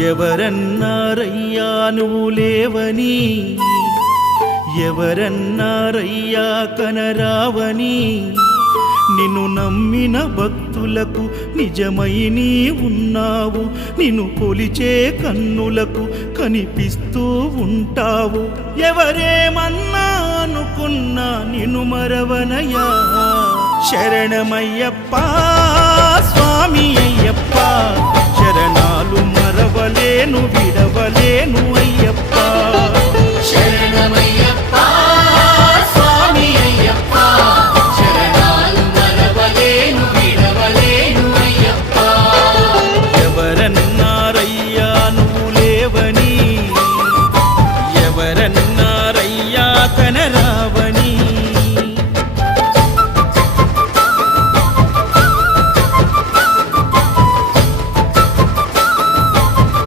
ఎవరన్నారయ్యా నువ్వు లేవని, ఎవరన్నారయ్యా కనరావని, నిన్ను నమ్మిన భక్తులకు నిజమై నీ ఉన్నావు, నిన్ను కొలిచే కన్నులకు కనిపిస్తూ ఉంటావు. ఎవరేమన్నా అనుకున్నా నిన్ను మరవనయ్యా. శరణమయ్యప్ప స్వామి అయ్యప్ప, శరణాలు మరవలేను విడవలేను